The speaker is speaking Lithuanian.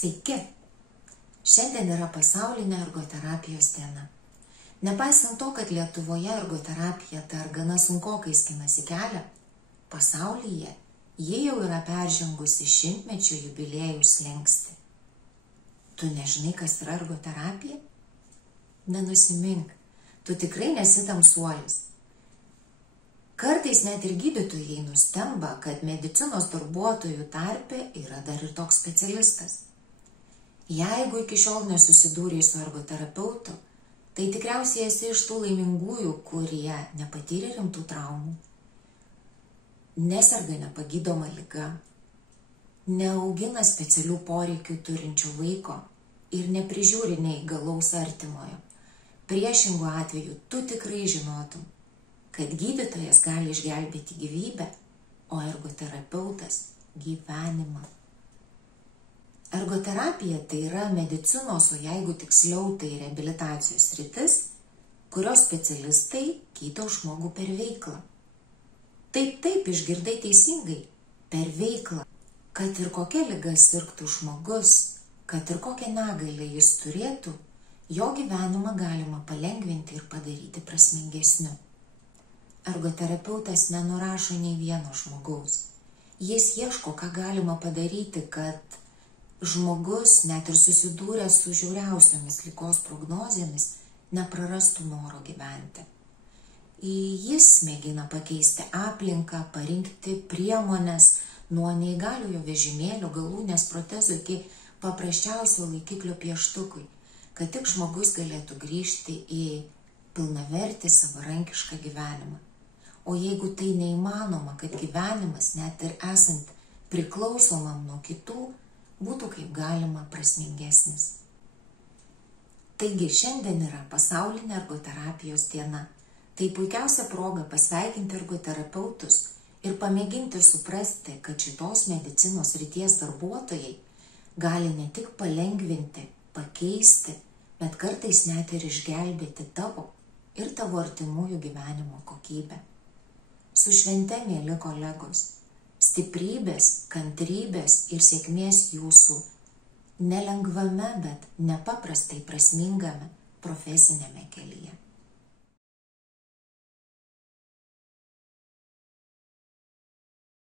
Sveiki! Šiandien yra pasaulinė ergoterapijos diena. Nepaisant to, kad Lietuvoje ergoterapija dar gana sunkokai skinasi kelią, pasaulyje ji jau yra peržengusi 100-mečio jubiliejų slenkstį. Tu nežinai, kas yra ergoterapija? Nenusimink, tu tikrai nesi tamsuolis. Kartais net ir gydytojai nustemba, kad medicinos darbuotojų tarpe yra dar ir toks specialistas. Jeigu iki šiol nesusidūrei su ergoterapeutu, tai tikriausiai esi iš tų laimingųjų, kurie nepatyrė rimtų traumų, neserga nepagydoma liga, neaugina specialių poreikių turinčio vaiko ir neprižiūri neįgalaus artimojo. Priešingu atveju tu tikrai žinotum, kad gydytojas gali išgelbėti gyvybę, o ergoterapeutas gyvenimą. Ergoterapija tai yra medicinos, o jeigu tiksliau tai reabilitacijos sritis, kurios specialistai gydo žmogų per veiklą. Taip, išgirdai teisingai, per veiklą. Kad ir kokia liga sirgtų žmogus, kad ir kokią negalią jis turėtų, jo gyvenimą galima palengvinti ir padaryti prasmingesniu. Ergoterapeutas nenurašo nei vieno žmogaus. Jis ieško, ką galima padaryti, kad žmogus, net ir susidūręs su žiauriausiomis ligos prognozėmis, neprarastų noro gyventi. Jis mėgina pakeisti aplinką, parinkti priemones nuo neįgaliojo vežimėlio, galūnės protezų iki paprasčiausio laikiklio pieštukui, kad tik žmogus galėtų grįžti į pilnavertį savarankišką gyvenimą. O jeigu tai neįmanoma, kad gyvenimas, net ir esant priklausomam nuo kitų, būtų kaip galima prasmingesnis. Taigi šiandien yra pasaulinė ergoterapijos diena. Tai puikiausia proga pasveikinti ergoterapeutus ir pamėginti suprasti, kad šitos medicinos srities darbuotojai gali ne tik palengvinti, pakeisti, bet kartais net ir išgelbėti tavo ir tavo artimųjų gyvenimo kokybę. Su švente, mėly kolegos, stiprybės, kantrybės ir sėkmės jūsų nelengvame, bet nepaprastai prasmingame profesinėme kelyje.